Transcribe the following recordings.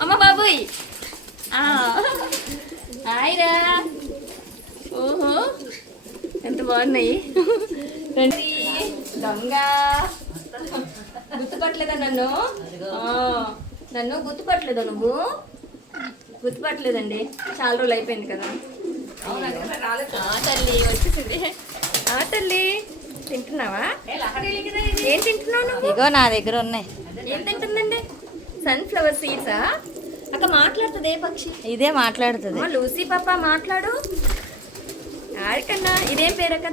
అమ్మ బాబోయ్! ఆ, హాయ్ రా. ఓహో! ఎంత బాగున్నాయి. రండి. దొంగ. గుర్తుపట్టలేదా నన్ను? నన్ను గుర్తుపట్టలేదా నువ్వు? గుర్తుపట్టలేదండి. చాలా రోజులు అయిపోయింది కదా. ఆ తల్లి వచ్చేసింది. ఆ తల్లి. తింటున్నావా? ఏం తింటున్నావు నువ్వు? ఇగో నా దగ్గర ఉన్నాయి. ఏం తింటుందండి? సన్ఫ్లవర్ సీడ్సా అక్క మాట్లాడుతుంది ఏ పక్షి? ఇదే మాట్లాడుతుంది. అమ్మ లూసీ పాప మాట్లాడు. ఆడికన్నా ఇదేం పేరు అక్క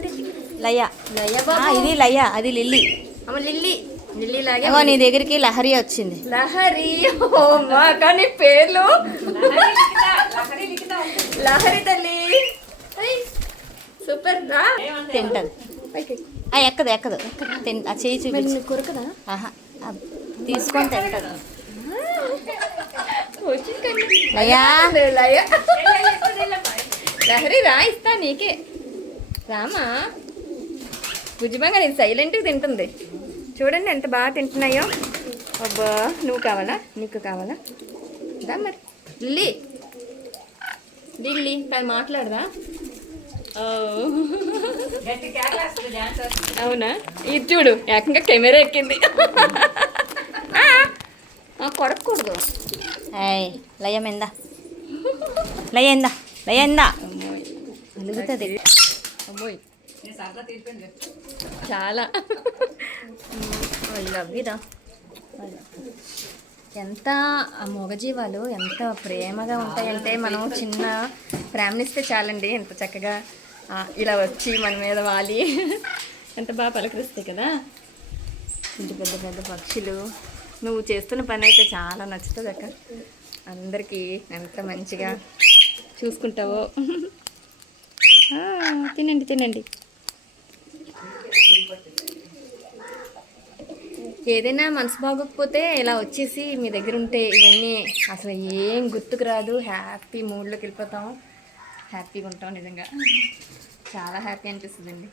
లయ. లయ బాబు. ఇది లయ అది లిల్లీ. అమ్మ లిల్లీ. లిల్లీ లాగే ఇగో నీ దగ్గరికి లహరి వచ్చింది. లహరి. ఓ మా కానీ పేర్లు. లహరి తల్లి. సూపర్ రా తింటది. ఎక్కదు ఎక్కదు. తిన్- ఆ చేయి చూపించు. కొరకదా? తీసుకొని లయ లహరి రా ఇస్తా నీకే. రామా. భుజమంగా నేను సైలెంట్గా తింటుంది. చూడండి ఎంత బాగా తింటున్నాయో. అబ్బా నువ్వు కావాలా? నీకు కావాలా? దా మరి. లిల్లీ. లిల్లీ కాదు మాట్లాడదా. అవునా? ఇది చూడు ఏకంగా కెమెరా ఎక్కింది. కొరకూడదు ఏయ్ లయ ఎందా లయ ఎందా లయ ఎందా అమ్మోయ్ అలుగుతుంది అమ్మోయ్ చాలా. లవ్విదా ఎంత ఆ మూగజీవాలు ఎంత ప్రేమగా ఉంటాయంటే మనం చిన్న ప్రేమనిస్తే చాలండి ఎంత చక్కగా ఇలా వచ్చి మన మీద వాలి. ఎంత బాగా పలకరిస్తాయి కదా. ఇంత పెద్ద పెద్ద పక్షులు. నువ్వు చేస్తున్న పని అయితే చాలా నచ్చుతుంది అక్క. అందరికీ ఎంత మంచిగా చూసుకుంటావో. తినండి తినండి. ఏదైనా మనసు బాగోకపోతే ఇలా వచ్చేసి మీ దగ్గర ఉంటే ఇవన్నీ అసలు ఏం గుర్తుకు రాదు. హ్యాపీ మూడ్లోకి వెళ్ళిపోతాం. హ్యాపీగా ఉంటాం నిజంగా. చాలా హ్యాపీ అనిపిస్తుందండి.